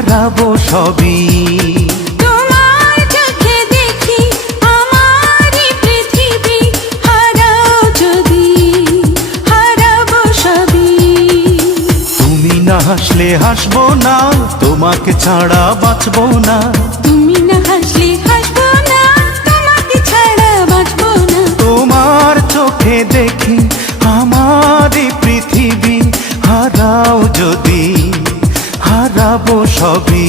হারাবো সবই। তোমার চোখে দেখি আমারই পৃথিবী, হারাও যদি হারাবো সবই। তুমি না হাসলে হাসবো না, তোমাকে ছাড়া বাঁচবো না। তুমি না হাসলে হাসবো না, তোমাকে ছাড়া বাঁচবো না। তোমার চোখে দেখি আমারই পৃথিবী, হারাও যদি হারাবো সবই।